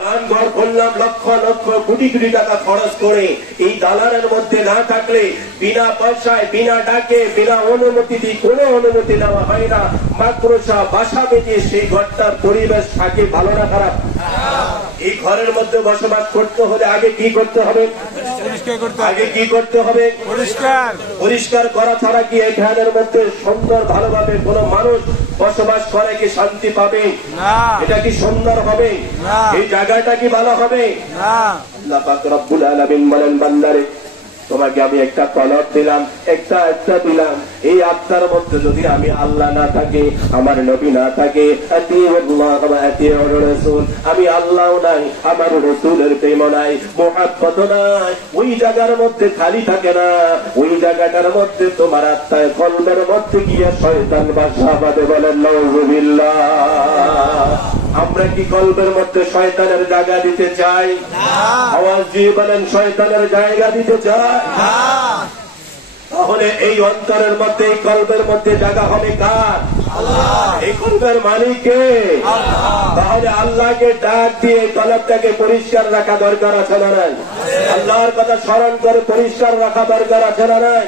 ঘর করলাম লক্ষ লক্ষ কোটি কোটি টাকা খরচ করে, এই দালানের মধ্যে না থাকলে বিনা পয়সায় বিনা ডাকে বিনা অনুমতি দিয়ে কোনো অনুমতি নেওয়া হয় না, মাকড়সা বাসা বেঁধে সেই ঘরটার পরিবেশ থাকে ভালো না খারাপ? এই ঘরের মধ্যে বসবাস করতে হলে আগে কি করতে হবে? আগে কি করতে হবে? পরিষ্কার করা ছাড়া কি এই ঘরের মধ্যে সুন্দর ভালোভাবে কোন মানুষ বসবাস করে কি শান্তি পাবে? এটা কি সুন্দর হবে? এই জায়গাটা কি ভালো হবে? আল্লাহ পাক রব্বুল আলামিন বলেন, বান্দারে তোমাকে আমি একটা তলব দিলাম, একটা দিলাম, এই আত্মার মধ্যে যদি আমি আল্লাহ না থাকি, আমার নবী না থাকে, আমি আল্লাহ নাই, আমার রাসূলের প্রেম নাই, মুহাব্বত নাই, ওই জায়গার মধ্যে খালি থাকে না, ওই জায়গাটার মধ্যে তোমার আত্মায় কলবের মধ্যে গিয়ে শয়তান বাসা বাঁধে। বলেন নাউযুবিল্লাহ। আমরা কি কলবের মধ্যে শয়তানের জায়গা দিতে চাই? আওয়াজ দিয়ে বলেন, শয়তানের জায়গা দিতে চাই? তাহলে এই অন্তরের মধ্যে এই কলবের মধ্যে জায়গা হবে কার? এই কলবের মালিক কে? তাহলে আল্লাহকে ডাক দিয়ে কলবটাকে পরিষ্কার রাখা দরকার আছে না নাই? আল্লাহর কথা স্মরণ করে পরিষ্কার রাখা দরকার আছে না নাই?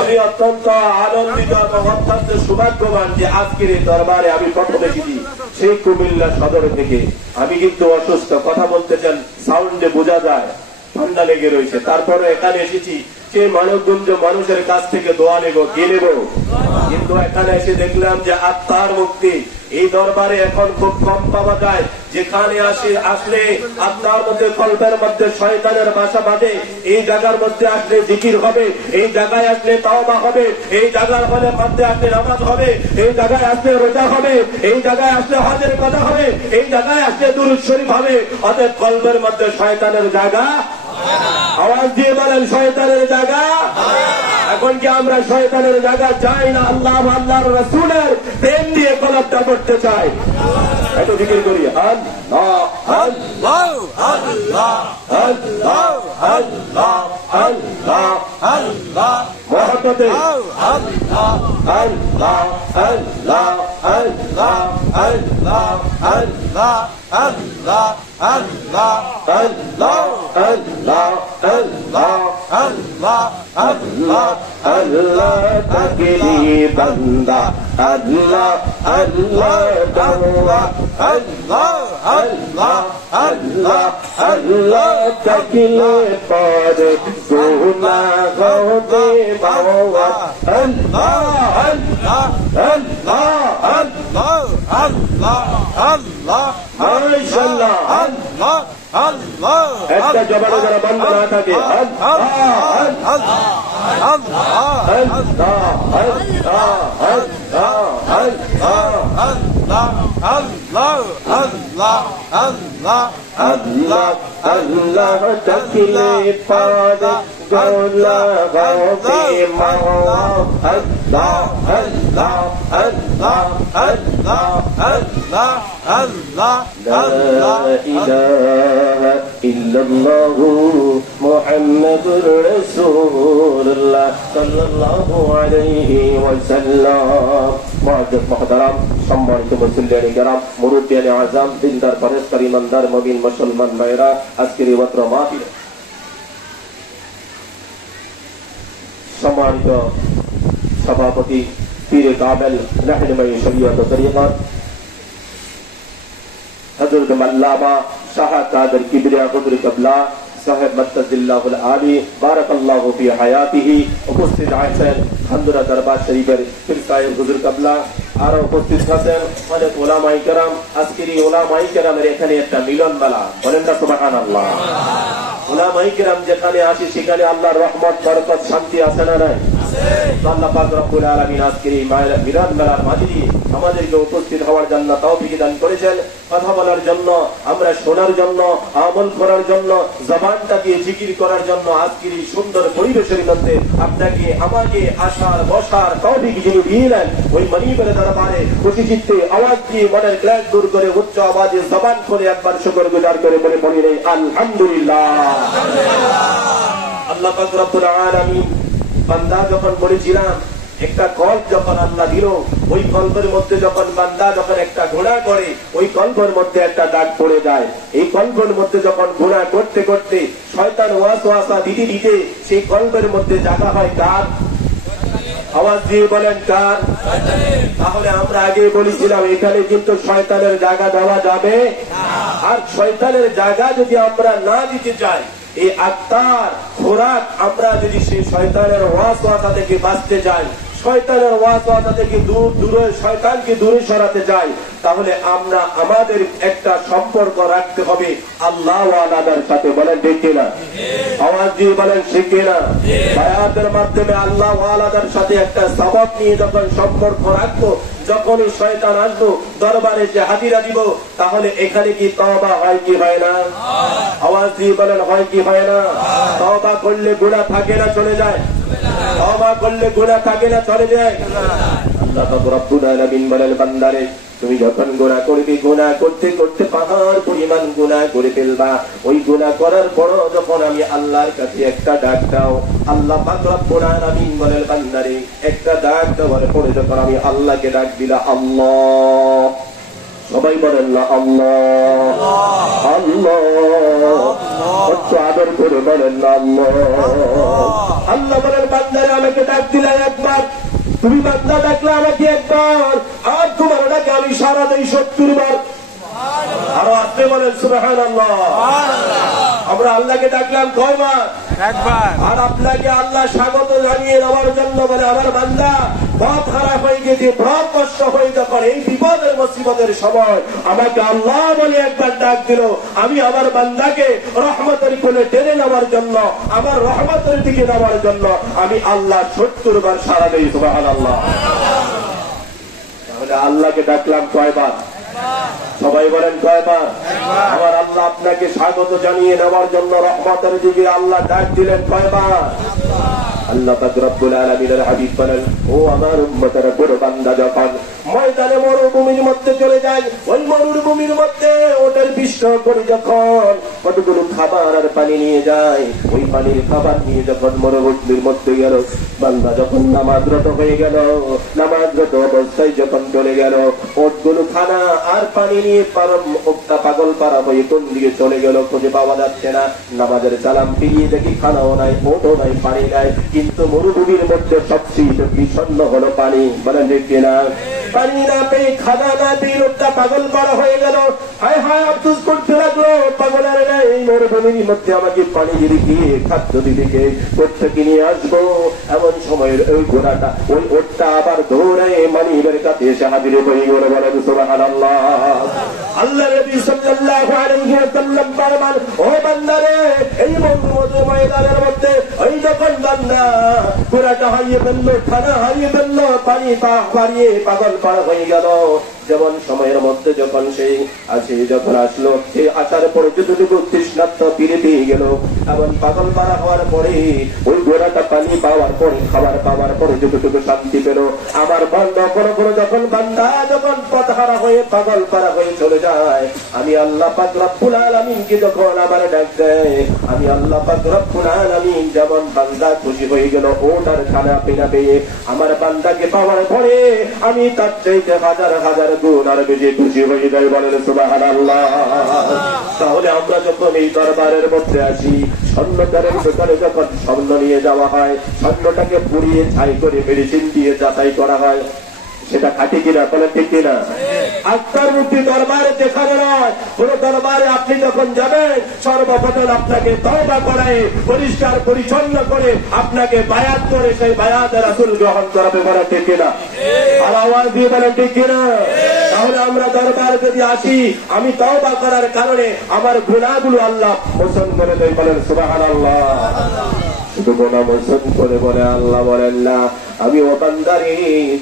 আমি অত্যন্ত আনন্দিত এবং অত্যন্ত সৌভাগ্যবান যে আজকের এই দরবারে আমি প্রথম এসেছি সেই কুমিল্লা সদর থেকে। আমি কিন্তু অসুস্থ, কথা বলতে চান সাউন্ডে বোঝা যায়, ঠান্ডা লেগে রয়েছে, তারপরে এখানে এসেছি সেই মানবগঞ্জ মানুষের কাছ থেকে দোয়া নেব, কে নেব? কিন্তু এখানে এসে দেখলাম যে আত্মার মুক্তি এই দরবারে এখন খুব কম পাওয়া যায়। যেখানে আসলে আত্মার মধ্যে কল্পের মধ্যে শয়তানের বাসা বাঁধে, এই জায়গার মধ্যে আসলে জিকির হবে, এই জায়গায় আসলে তাওবা হবে, এই জায়গার মধ্যে আসলে নামাজ হবে, এই জায়গায় আসলে রোজা হবে, এই জায়গায় আসলে হজের কথা হবে, এই জায়গায় আসলে দুরূদ শরীফ হবে। অতএব কল্পের মধ্যে শয়তানের জায়গা, আওয়াজ দিয়ে বলেন শয়তানের জায়গা। এখন কি আমরা শয়তানের জায়গা চাই না আল্লাহ আল্লাহর রাসূলের প্রেম দিয়ে কলবটা করতে চাই? এত জিকির করি আল্লাহ আল্লাহ আল্লাহ আল্লাহ আল্লাহ আল্লাহ আল্লাহ মহব্বতে আল্লাহ আল্লাহ আল্লাহ আল্লাহ আল্লাহ আল্লাহ আল্লাহ আল্লাহ আল্লাহ আল্লাহ আল্লাহ আল্লাহ আল্লাহ আল্লাহ তাকলি বান্দা আল্লাহ আল্লাহ দাওয়া আল্লাহ আল্লাহ আল্লাহ আল্লাহ তাকলে পরে গুনাহ হবে বাওয়া আল্লাহ আল্লাহ আল্লাহ আল্লাহ আল্লাহ আল্লাহ মাশাআল্লাহ আল্লাহ আল্লাহ। একটা জবানে যারা বন্ধ না থাকে আল্লাহ আল্লাহ আল্লাহ আল্লাহ আল্লাহ আল্লাহ আল্লাহ আল্লাহ আল্লাহ আল্লাহ আল্লাহ আল্লাহ তাকলে পাদে গোলা হবে মাওয়া আল্লাহ আল্লাহ আল্লাহ আল্লাহ আল্লাহ আল্লাহ লা ইলাহা ইল্লাল্লাহু মুহাম্মাদুর রাসূলুল্লাহ সাল্লাল্লাহু আলাইহি ওয়াসাল্লাম। মুআজ্জাজ মুহতারাম, সম্মানিত মুসল্লিয়ানে কেরাম, মুরব্বিয়ানে আযম, দিনদার পরেশকার ইমানদার মুমিন মুসলমান ভাইরা, আজকের এই পবিত্র মাহফিলে সম্মানিত সভাপতি পীরে কামেল রাহনুমায়ে শরীয়ত ও তরিকত হযরত মাল্লামা শাহ কাদের কিবরিয়া কুদরি কিবলা সাহেব মাত্তাজিল্লাহুল আলী বারাকাল্লাহু ফি হায়াতিহি উপস্থিত আছেন খানদুরা দরবার শরীফের পীর সাহেব হুজুর কিবলা, আর উপস্থিত আছেন অনেক উলামায়ে কেরাম। আজকের এই উলামায়ে কেরামের এখানে একটা মিলন মেলা, বলেন না সুবহানাল্লাহ। উলামায়ে কেরাম যেখানে আসে সেখানে আল্লাহর রহমত বরকত শান্তি আছে না নাই? আল্লাহ পাক রব্বুল আলামিন আজকের এই মিলন মেলার মাঝে দিয়ে আমাদেরকে উপস্থিত হওয়ার জন্য তৌফিক দান করেছেন। কথা বলার জন্য, আমরা শোনার জন্য, আমল করার জন্য, জবানটা দিয়ে জিকির করার জন্য আজকের এই সুন্দর পরিবেশের মধ্যে আপনাকে আমাকে আসার বসার তৌফিক যিনি দিলেন, ওই মনিবের দরবারে খুশি চিত্তে আওয়াজ দিয়ে মনের ক্লেশ দূর করে উচ্চ আওয়াজে জবান করে একবার শুকর গুজার করে বলে পড়ি নেই আলহামদুলিল্লাহ। আল্লাহ পাক রব্বুল আলামিন বান্দা যখন বলেছিলাম একটা কল্প যখন আল্লাহ দিল, ওই কল্পের মধ্যে যখন বান্দা যখন একটা গুনাহ করে, ওই কল্পের মধ্যে একটা দাগ পড়ে যায়। এই কল্পের মধ্যে যখন গুনাহ করতে করতে শয়তান ওয়াসওয়াসা দিতে দিতে সেই কল্পের মধ্যে জায়গা হয় কার? আওয়াজ দিয়ে বলেন কার? তাহলে আমরা আগে বলেছিলাম এখানে কিন্তু শয়তানের জায়গা দেওয়া যাবে। আর শয়তানের জায়গা যদি আমরা না দিতে চাই, এই আত্মার খোরাক আমরা যদি সেই শয়তানের ওয়াসওয়াসা থেকে বাঁচতে চাই, শয়তানের ওয়াসওয়াসা থেকে দূরে শয়তানকে দূরে সরাতে চাই, তাহলে আমরা আমাদের একটা সম্পর্ক রাখতে হবে আল্লাহ ওয়ালাদের সাথে। বলেন ঠিক কিনা? আওয়াজ দিয়ে বলেন ঠিক কিনা? বায়াতের মাধ্যমে আল্লাহ ওয়ালাদের সাথে একটা সবক নিয়ে যখন সম্পর্ক রাখবো, যখনই শয়তান আসবো দরবারে যে হাজিরা দিব, তাহলে এখানে কি তওবা হয় কি হয় না? আওয়াজ দিয়ে বলেন হয় কি হয় না? তওবা করলে গুনাহ থাকে না চলে যায়? তওবা করলে গুনাহ থাকে না চলে যায়? আল্লাহ পাক রব্বুল আলামিন বলেন, বান্দারে তুমি যখন গুনাহ করবি, গুনাহ করতে করতে পাহাড় পরিমাণ গুনাহ করে ফেলবা, ওই গুনাহ করার পরও যখন আমি আল্লাহর কাছে একটা ডাক দাও, আল্লাহ পাক রব্বুল আলামিন বলেন, বান্দারে একটা ডাক দেওয়ার পরে যখন আমি আল্লাহকে ডাক দিলা, আল্লাহ, সবাই বলেন না আল্লাহ, আল্লাহ, কত আদর করে বলেন না আল্লাহ। আল্লাহ বলেন, বান্দারে আমাকে ডাক দিলা একবার, তুমি বান্দা ডাকলে আমাকে একবার, আর তোমার ডাকে আমি সারা দেই 70 বার। আরো আপনি বলেন সুবহানাল্লাহ। আমরা আল্লাহকে ডাকলাম কয়বার? একবার। আর আপনাকে আল্লাহ স্বাগত জানিয়ে নেওয়ার জন্য বলে, আমার বান্দা পথ খারাপ হয়ে গেছে, পথ কষ্ট হয়ে যখন এই বিপদের মুসিবতের সময় আমাকে আল্লাহ বলে একবার ডাক দিল, আমি আমার বান্দাকে রহমতের কোলে টেনে নেওয়ার জন্য, আমার রহমতের দিকে নেওয়ার জন্য আমি আল্লাহ 70 বার সারা দেই। সুবহানাল্লাহ। তাহলে আল্লাহকে ডাকলাম কয়বার? সবাই বলেন কয়বার? আমার আল্লাহ আপনাকে স্বাগত জানিয়ে নেওয়ার জন্য রহমতের দিকে আল্লাহ ডাক দিলেন কয়বার? আল্লাহ পাক রব্বুল আলামিনের হাবিব বলেন, ও আমার উম্মতের বড় বান্দা যখন ময়দানে মরুভূমির মধ্যে চলে যায়, ওই মরুভূমির মধ্যে ওটার পৃষ্ঠ করে যখন কতগুলো খাবার আর পানি নিয়ে যায়, ওই পানির খাবার নিয়ে যখন মরুভূমির মধ্যে গেল, বান্দা যখন নামাজরত হয়ে গেল, নামাজরত অবস্থায় যখন চলে গেল, ওটগুলো খানা আর পানি নিয়ে পাগল পাড়া হয়ে কোন দিকে চলে গেল খুঁজে পাওয়া যাচ্ছে না। নামাজের সালাম ফিরিয়ে দেখি খানাও নাই, ওটও নাই, পানি নাই, কিন্তু মরুভূমির মধ্যে সবচেয়ে বিষণ্ণ হলো পানি। বলেন ঠিক কিনা? পানি না পেয়ে, খানা না পেয়ে লোকটা পাগল পাড়া হয়ে গেল। হায় হায় আফসোস করতে লাগলো, পাগলের নাই, এই মরুভূমির মধ্যে আমাকে পানি দিদি গিয়ে খাদ্য দিদিকে কোথেকে নিয়ে আসবো? এমন সময়ের ওই ঘোড়াটা, ওই ওটটা আবার দৌড়ে মানিবের কাছে এসে হাজির হয়ে গেল। বলেন সুবহানাল্লাহ। আল্লাহ নবী সাল্লাল্লাহু আলাইহি ওয়াসাল্লাম ফরমান, ও বান্দারে, এই মরুভূমির ময়দানের মধ্যে ওই যখন বান্দা ঘোড়াটা হারিয়ে ফেললো, খানা হারিয়ে ফেললো, পানি হারিয়ে পাগল পাড়া হয়ে গেল, যেমন সময়ের মধ্যে যখন সেই আসে, যখন আসলো, সেই আসার পরে যতটুকু তৃষ্ণার্ত ফিরে পেয়ে গেল, এমন পাগল পাড়া হওয়ার পরে ওই ঘোড়াটা পানি পাওয়ার পরে, খাবার পাওয়ার পরে যতটুকু শান্তি পেল, আমার বান্দা কোনো কোনো যখন বান্দা যখন পথহারা হয়ে পাগল পাড়া হয়ে চলে যায়, আমি আল্লাহ পাক রব্বুল আলামিনকে যখন আমার ডাক দেয়, আমি আল্লাহ পাক রব্বুল আলামিন যেমন বান্দা খুশি হয়ে গেল ওটার খানা পিনা পেয়ে, আমার বান্দাকে পাওয়ার পরে আমি তার চাইতে হাজার হাজার গুণ আর বেশি খুশি হয়ে যায়। বলেন সুবহানাল্লাহ। তাহলে আমরা যখন এই দরবারের মধ্যে আসি, স্বর্ণকারের দোকানে যখন স্বর্ণ নিয়ে যাওয়া হয়, স্বর্ণটাকে পুড়িয়ে ছাই করে মেডিসিন দিয়ে যাচাই করা হয়, সেটা খাঁটি কিনা? বলেন ঠিক কিনা? আত্মার মূর্তি দরবারে দেখানো নয়। কোন দরবারে আপনি যখন যাবেন, সর্বপ্রথম আপনাকে তওবা করায় পরিষ্কার পরিচ্ছন্ন করে আপনাকে বায়াত করে সেই বায়াতে রাসূল গ্রহণ করাবে। বলেন ঠিক কিনা? আর আওয়াজ দিয়ে বলেন ঠিক কিনা? তাহলে আমরা দরবারে যদি আসি, আমি তওবা করার কারণে আমার গুনাহগুলো আল্লাহ মোচন করে দেয়। বলেন সুবহানাল্লাহ। শুধু গুনাহ মোচন করে বলে আল্লাহ বলেন না, আমি ও বান্দারে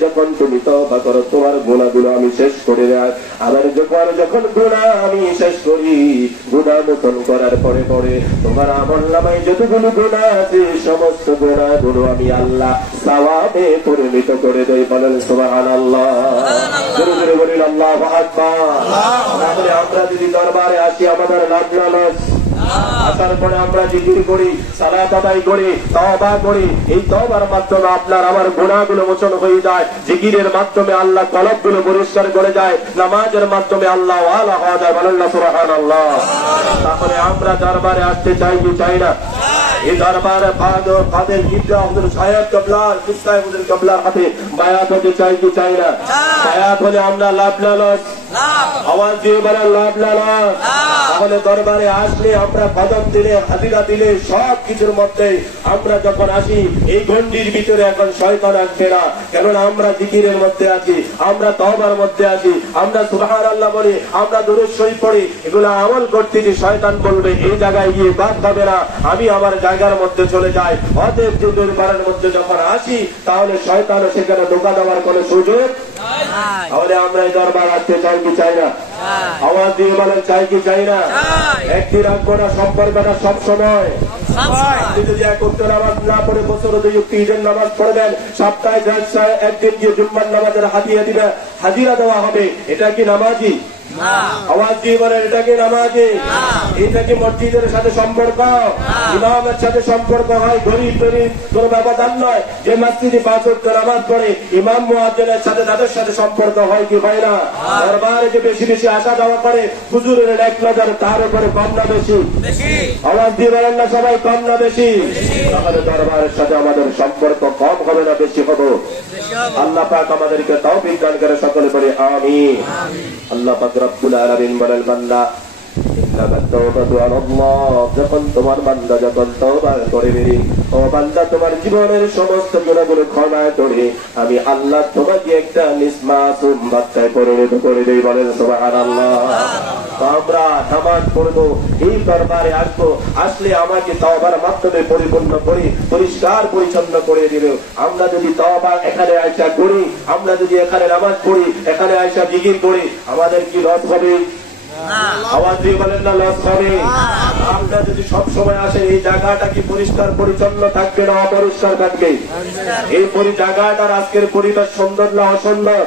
যখন তুমি তওবা করো তোমার গুনাহগুলো আমি শেষ করে দেই। আবার যখন গুনাহ আমি শেষ করি, গুনাহ মোচন করার পরে পরে তোমার আমলনামায় যতগুলো গুনাহ আছে সমস্ত গুনাহগুলো আমি আল্লাহ সওয়াবে পরিণত করে দেই। বলেন সুবহানাল্লাহ। জোরে জোরে বলেন আল্লাহু আকবার। তাহলে আমরা যদি দরবারে আসি আমাদের লাভ না লস? আসার পরে আমরা জিকির করি, সালাত আদায় করি, তওবা করি। এই তওবার মাধ্যমে আপনার আমার গুনাহগুলো মোচন হয়ে যায়। জিকিরের মাধ্যমে আল্লাহ কলবগুলো পরিষ্কার করে যায়। নামাজের মাধ্যমে আল্লাহ ওয়ালা হওয়া যায়। বলেন না সুবহানাল্লাহ। তাহলে আমরা দরবারে আসতে চাই কি চাই না? এই দরবারে ফাদের কিবলা হুজুর সাহেব কবলার কিবলা হুজুর কবলার হাতে বায়াত হতে চাই কি চাই না? বায়াত হলে আমরা লাভ লালস, আওয়াজ দিয়ে বলেন লাভ লালস। তাহলে দরবারে আসলে আমরা কদম দিলে, হাজিরা দিলে, সব কিছুর মধ্যে আমরা যখন আসি এই গণ্ডির ভিতরে এখন শয়তান আসবে না। কেননা আমরা জিকিরের মধ্যে আছি, আমরা তওবার মধ্যে আছি, আমরা সুবহানাল্লাহ বলি, আমরা দুরূদ শরীফ পড়ি, এগুলো আমল করতেছি। শয়তান বলবে এই জায়গায় গিয়ে বাদ হবে না, আমি আমার জায়গার মধ্যে চলে যাই। অতএব যে দরবারের মধ্যে যখন আসি তাহলে শয়তানও সেখানে ঢোকা দেওয়ার কোনো সুযোগ। তাহলে আমরা এই দরবার আসতে চাই কি চাই না? আওয়াজ দিয়ে বলেন চাই কি চাই না? একদিন রাখবো না, সম্পর্কটা সবসময়। আপনি যদি একত্র নামাজ না পড়ে বছর ঈদের নামাজ পড়বেন, সপ্তাহে একদিন গিয়ে জুম্মার নামাজের হাজিরা দেওয়া হবে, এটা কি নামাজি? আওয়াজ দিয়ে বলেন এটা কি নামাজি? এটা কি মসজিদের সাথে সম্পর্ক? ইমামের সাথে সম্পর্ক হয়? গরিব গরিব কোন ব্যবধান নয়। যে মসজিদে 5 ওয়াক্ত নামাজ পড়ে ইমাম মুয়াজ্জিনের সাথে তাদের সাথে সম্পর্ক হয় কি হয় না? দরবারে যে বেশি বেশি আসা যাওয়া করে হুজুরের এক নজর তার উপরে কম না বেশি? আওয়াজ দিয়ে বলেন না সবাই কম না বেশি? তাহলে দরবারের সাথে আমাদের সম্পর্ক কম হবে না বেশি হবে? আল্লাহ পাক আমাদেরকে তৌফিক দান করে সকলে বলি আমিন। আল্লাহ পাক রব্বুল আলামিন বলেন বান্দা যখন তোমার বান্দা যখন তওবা করবে, ও বান্দা তোমার জীবনের সমস্ত গুনাহগুলো ক্ষমা করে আমি আল্লাহ তোমাকে একটা নিষ্মাসুম বাচ্চায় পরিণত করে দেই। বলেন সুবহানাল্লাহ। আমরা নামাজ পড়বো, এই দরবারে আসবো, আসলে আমাকে তওবার মাধ্যমে পরিপূর্ণ করে পরিষ্কার পরিচ্ছন্ন করে দিল। আমরা যদি তওবা এখানে আয়সা করি, আমরা যদি এখানে নামাজ পড়ি, এখানে আয়সা জিকির করি, আমাদের কি লস হবে? আওয়াজ দিয়ে বলেন না লস হবে? আমরা যদি সব সময় আসেন এই জায়গাটা কি পরিষ্কার পরিচ্ছন্ন থাকবে না অপরিষ্কার থাকবে? এই জায়গাটার আজকের পরিবেশ সুন্দর না অসুন্দর?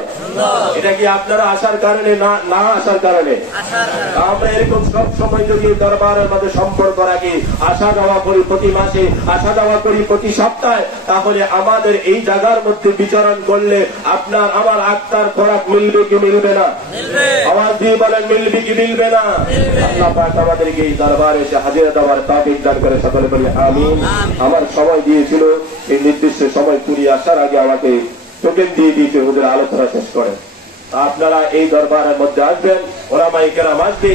এটা কি আপনারা আসার কারণে না আসার কারণে? আমরা এরকম সব সময় যদি এই দরবারের মধ্যে সম্পর্ক রাখি, আসা যাওয়া করি প্রতি মাসে, আসা যাওয়া করি প্রতি সপ্তাহে, তাহলে আমাদের এই জায়গার মধ্যে বিচরণ করলে আপনার আমার আত্মার খোরাক মিলবে কি মিলবে না? আওয়াজ দিয়ে বলেন মিলবে কি মিলবে না? আল্লাহ পাক আমাদেরকে এই দরবারে এসে হাজিরা দেওয়ার তৌফিক দান করে সকলে বলি আমিন। আমার সময় দিয়েছিল, এই নির্দিষ্ট সময় পুরিয়ে আসার আগে আমাকে টোকেন দিয়ে দিয়েছে ওদের আলোচনা শেষ করে। আপনারা এই দরবারের মধ্যে আসবেন, ওলামায়ে কেরাম আসবে।